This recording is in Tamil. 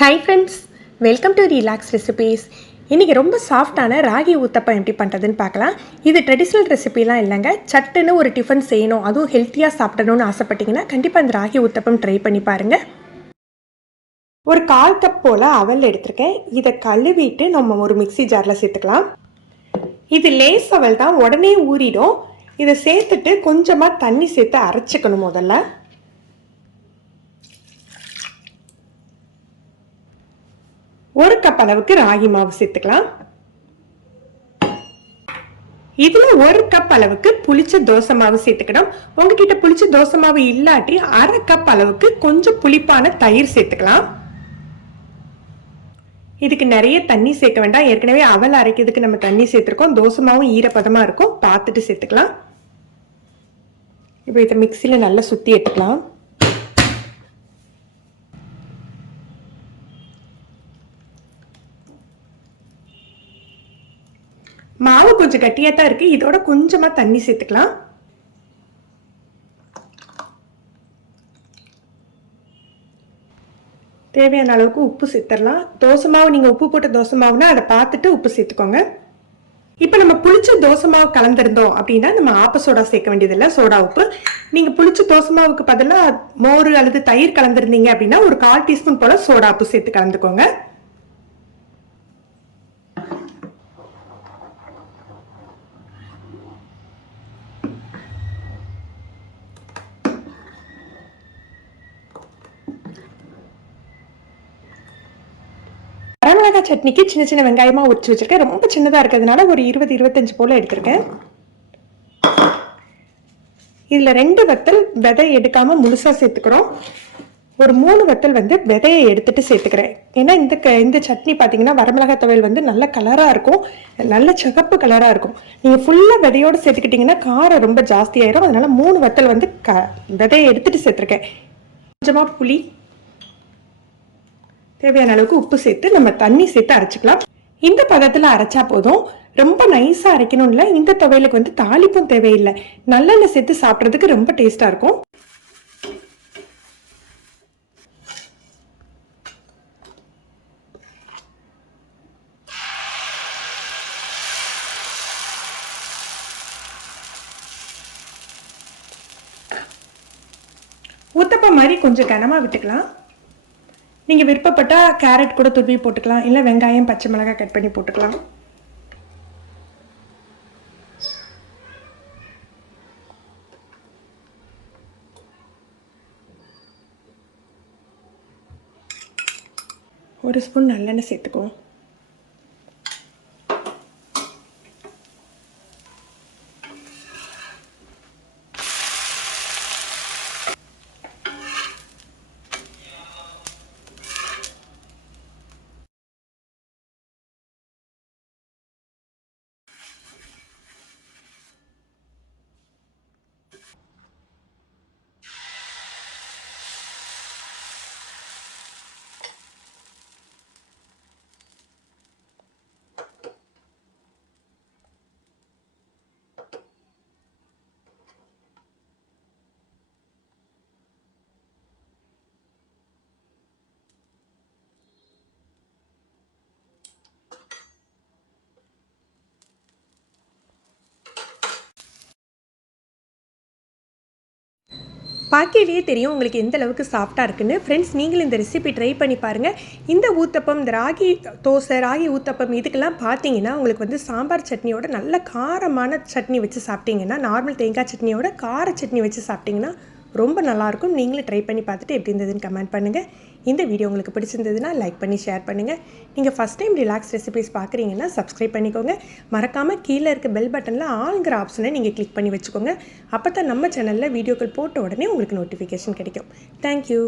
Hi friends, welcome to Relax Recipes. இன்றைக்கி ரொம்ப சாஃப்டான ராகி ஊத்தப்பம் எப்படி பண்ணுறதுன்னு பார்க்கலாம். இது ட்ரெடிஷ்னல் ரெசிபிலாம் இல்லைங்க. சட்டுன்னு ஒரு டிஃபன் செய்யணும், அதுவும் ஹெல்த்தியாக சாப்பிடணும்னு ஆசைப்பட்டீங்கன்னா கண்டிப்பாக இந்த ராகி ஊத்தப்பம் ட்ரை பண்ணி பாருங்கள். ஒரு 1/4 கப் போல் அவல் எடுத்திருக்கேன். இதை கழுவிட்டு நம்ம ஒரு மிக்சி ஜாரில் சேர்த்துக்கலாம். இது லேஸ் அவல் தான், உடனே ஊறிடும். இதை சேர்த்துட்டு கொஞ்சமாக தண்ணி சேர்த்து அரைச்சிக்கணும். முதல்ல 1 கப் அளவுக்கு ராகி மாவு சேர்த்துக்கலாம். இதுல 1 கப் அளவுக்கு புளிச்ச தோசை மாவு சேர்த்துக்கணும். உங்ககிட்ட புளிச்ச தோசை மாவு இல்லாட்டி 1/2 கப் அளவுக்கு கொஞ்சம் புளிப்பான தயிர் சேர்த்துக்கலாம். இதுக்கு நிறைய தண்ணி சேர்க்க வேண்டாம், ஏற்கனவே அவல் அரைக்கிறதுக்கு நம்ம தண்ணி சேர்த்துருக்கோம். தோசை மாவும் ஈரப்பதமா இருக்கும், பார்த்துட்டு சேர்த்துக்கலாம். இப்போ இதை மிக்சியில நல்லா சுத்தி எடுத்துக்கலாம். மாவு கொஞ்சம் கட்டியாக தான் இருக்குது, இதோட கொஞ்சமாக தண்ணி சேர்த்துக்கலாம். தேவையான அளவுக்கு உப்பு சேர்த்துடலாம். தோசை மாவு நீங்கள் உப்பு போட்ட தோசை மாவுனா அதை பார்த்துட்டு உப்பு சேர்த்துக்கோங்க. இப்போ நம்ம புளிச்ச தோசை மாவு கலந்துருந்தோம் அப்படின்னா நம்ம ஆப்ப சோடா சேர்க்க வேண்டியதில்லை, சோடா உப்பு. நீங்கள் புளிச்ச தோசை மாவுக்கு பதிலாக மோர் அல்லது தயிர் கலந்துருந்தீங்க அப்படின்னா ஒரு 1/4 டீஸ்பூன் போல் சோடா உப்பு சேர்த்து கலந்துக்கோங்க. வரமிளகாய் சட்னிக்கு சின்ன சின்ன வெங்காயமாக உரிச்சு வச்சிருக்கேன். ரொம்ப சின்னதாக இருக்கிறதுனால ஒரு 20-25 போல் எடுத்திருக்கேன். இதில் 2 வத்தல் விதை எடுக்காமல் முழுசாக சேர்த்துக்கிறோம். ஒரு 3 வத்தல் விதையை எடுத்துட்டு சேர்த்துக்கிறேன். ஏன்னா இந்த சட்னி பார்த்தீங்கன்னா வரமிளகாய் துவையல் நல்ல கலராக இருக்கும், நல்ல சிகப்பு கலராக இருக்கும். நீங்கள் ஃபுல்லாக விதையோடு சேர்த்துக்கிட்டிங்கன்னா காரம் ரொம்ப ஜாஸ்தியாயிரும். அதனால 3 வத்தல் விதையை எடுத்துட்டு சேர்த்துருக்கேன். கொஞ்சமாக புளி, தேவையான அளவுக்கு உப்பு சேர்த்து நம்ம தண்ணி சேர்த்து அரைச்சிக்கலாம். இந்த பதத்தில் அரைச்சா போதும், ரொம்ப நைஸாக அரைக்கணும் இல்லை. இந்த துவையலுக்கு தாளிப்பும் தேவையில்லை. நல்லெண்ணெய் சேர்த்து சாப்பிட்றதுக்கு ரொம்ப டேஸ்டாக இருக்கும். ஊத்தப்பம் மாதிரி கொஞ்சம் கனமாக விட்டுக்கலாம். நீங்கள் விருப்பப்பட்டால் கேரட் கூட துருவி போட்டுக்கலாம், இல்லை வெங்காயம் பச்சை மிளகாய் கட் பண்ணி போட்டுக்கலாம். ஒரு ஸ்பூன் நல்லெண்ணெய் சேர்த்துக்குவோம். பார்க்கையிலேயே தெரியும் உங்களுக்கு எந்த அளவுக்கு சாஃப்டாக இருக்குன்னு. ஃப்ரெண்ட்ஸ், நீங்களும் இந்த ரெசிபி ட்ரை பண்ணி பாருங்கள். இந்த ஊத்தப்பம், இந்த ராகி தோசை, ராகி ஊத்தப்பம் இதுக்கெல்லாம் பார்த்தீங்கன்னா உங்களுக்கு சாம்பார் சட்னியோட நல்ல காரமான சட்னி வச்சு சாப்பிட்டீங்கன்னா, நார்மல் தேங்காய் சட்னியோட கார சட்னி வச்சு சாப்பிட்டிங்கன்னா ரொம்ப நல்லாயிருக்கும். நீங்களும் ட்ரை பண்ணி பார்த்துட்டு எப்படி இருந்ததுன்னு கமெண்ட் பண்ணுங்கள். இந்த வீடியோ உங்களுக்கு பிடிச்சிருந்ததுன்னா லைக் பண்ணி ஷேர் பண்ணுங்கள். நீங்கள் ஃபஸ்ட் டைம் ரிலாக்ஸ் ரெசிபிஸ் பார்க்குறீங்கன்னா சப்ஸ்கிரைப் பண்ணிக்கோங்க. மறக்காமல் கீழே இருக்க பெல் பட்டனில் ஆல்ங்கிற ஆப்ஷனை நீங்கள் கிளிக் பண்ணி வச்சுக்கோங்க. அப்போ தான் நம்ம சேனலில் வீடியோக்கள் போட்ட உடனே உங்களுக்கு நோட்டிஃபிகேஷன் கிடைக்கும். தேங்க்யூ.